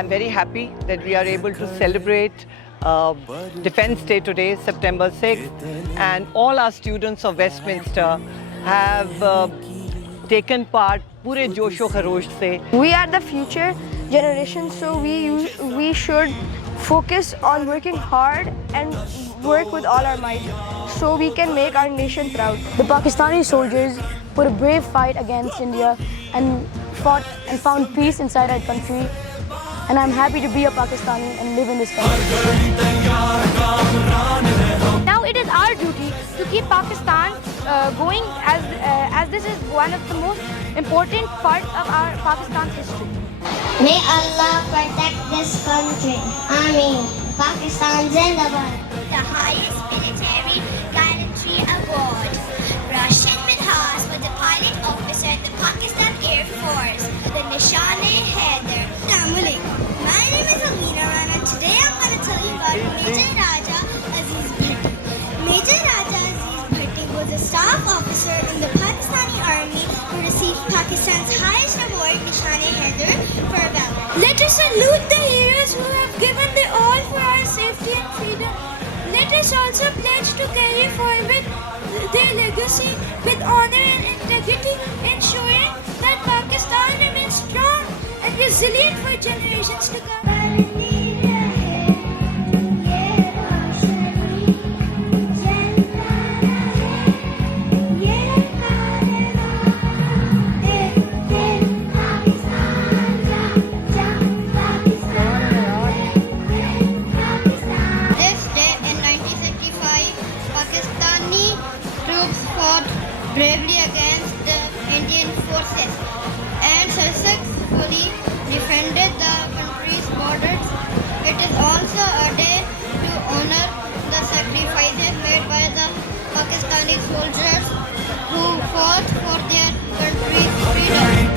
I'm very happy that we are able to celebrate Defence Day today, September 6th, and all our students of Westminster have taken part पूरे जोशो खरोश से. We are the future generation, so we should focus on working hard and work with all our might so we can make our nation proud. The Pakistani soldiers put a brave fight against India and fought and found peace inside our country. And I'm happy to be a Pakistani and live in this country. Now it is our duty to keep Pakistan going as this is one of the most important parts of our Pakistan's history. May Allah protect this country. Ameen. Pakistan Zindabad. The highest military gallantry award. Rashid Minhas was the pilot officer in the Pakistan Air Force. The Nishane-e-Haider. Assalamualaikum. My name is Amina Rana. Today I'm going to tell you about Major Raja Aziz Bhatti. Major Raja Aziz Bhatti was a staff officer in the Pakistani army who received Pakistan's highest award, Nishane-e-Haider, for valor. Let us salute the heroes who have given their all for our safety and freedom. Let us also pledge to carry forward their legacy with honor and integrity, ensuring that Pakistan remains strong and resilient for generations to come. Bravely against the Indian forces and successfully defended the country's borders. It is also a day to honor the sacrifices made by the Pakistani soldiers who fought for their country's freedom.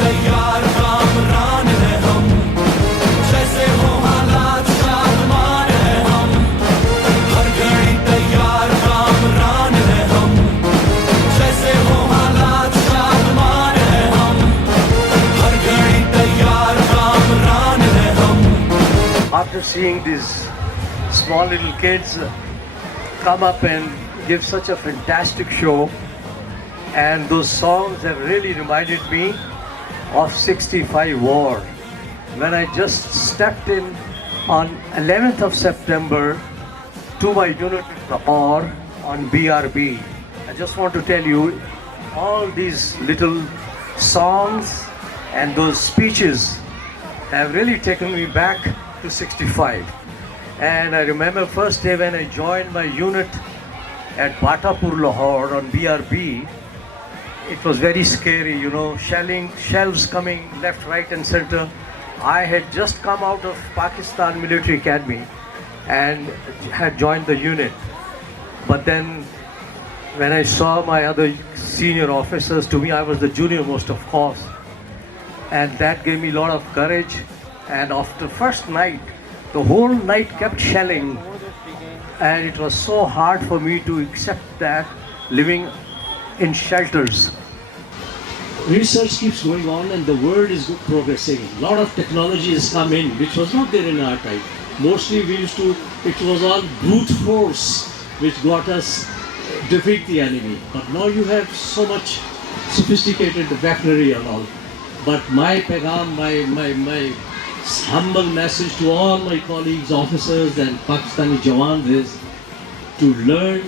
After seeing these small little kids come up and give such a fantastic show, and those songs have really reminded me of 65 war, when I just stepped in on 11th of September to my unit in Lahore on BRB. I just want to tell you, all these little songs and those speeches have really taken me back to 65. And I remember first day when I joined my unit at Batapur, Lahore on BRB, it was very scary, you know, shells coming left, right and center. I had just come out of Pakistan Military Academy and had joined the unit. But then when I saw my other senior officers, to me I was the junior most, of course. And that gave me a lot of courage. And after first night, the whole night kept shelling, and it was so hard for me to accept that, living in shelters. Research keeps going on and the world is progressing. A lot of technology has come in, which was not there in our time. Mostly it was all brute force which got us defeat the enemy. But now you have so much sophisticated weaponry and all. But my pegam, my humble message to all my colleagues, officers and Pakistani Jawans is to learn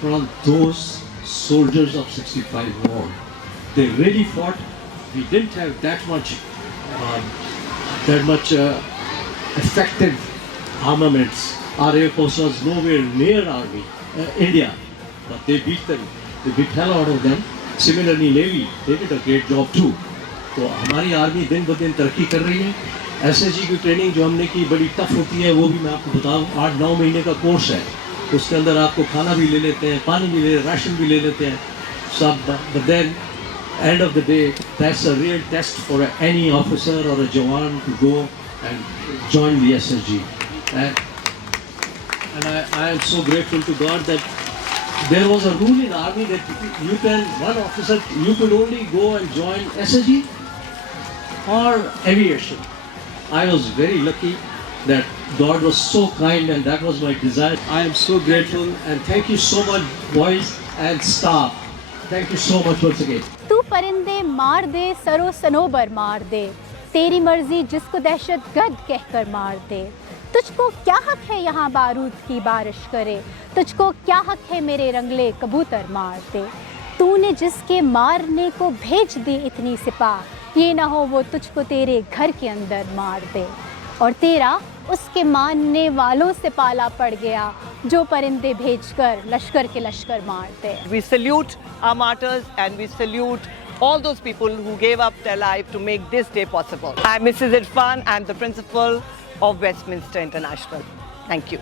from those soldiers of 65 war. They really fought. We didn't have that much effective armaments. Our Air Force was nowhere near India, but they beat them. They beat hell out of them. Similarly, Navy, they did a great job too. तो हमारी army दिन ब दिन तरक्की कर रही है. SSG की ट्रेनिंग जो हमने की बड़ी टफ होती है, वो भी मैं आपको बताऊं, 8-9 महीने का कोर्स है. उसके अंदर आपको खाना भी ले लेते हैं, पानी भी ले, राशन भी ले लेते हैं सब. But then end of the day, that's a real test for any officer or a Jawan to go and join the SSG. And I am so grateful to God that there was a rule in army that you can, one officer, you could only go and join SSG or aviation. I was very lucky that God was so kind and that was my desire. I am so grateful and thank you so much boys and staff. Thank you so much once again. तू परिंदे मार दे सरो सनोबर मार दे, तेरी मर्जी जिसको दहशत गर्द कहकर मार दे। तुझको क्या हक है यहाँ बारूद की बारिश करे, तुझको क्या हक है मेरे रंगले कबूतर मार दे। तूने जिसके मारने को भेज दी इतनी सिपाह, ये ना हो वो तुझको तेरे घर के अंदर मार दे। और तेरा उसके मानने वालों से पाला पड़ गया, जो परिंदे भेजकर लश्कर के लश्कर मार दे। We salute our martyrs and we salute all those people who gave up their life to make this day possible. I'm Mrs. Irfan. I'm the principal of Westminster International. Thank you.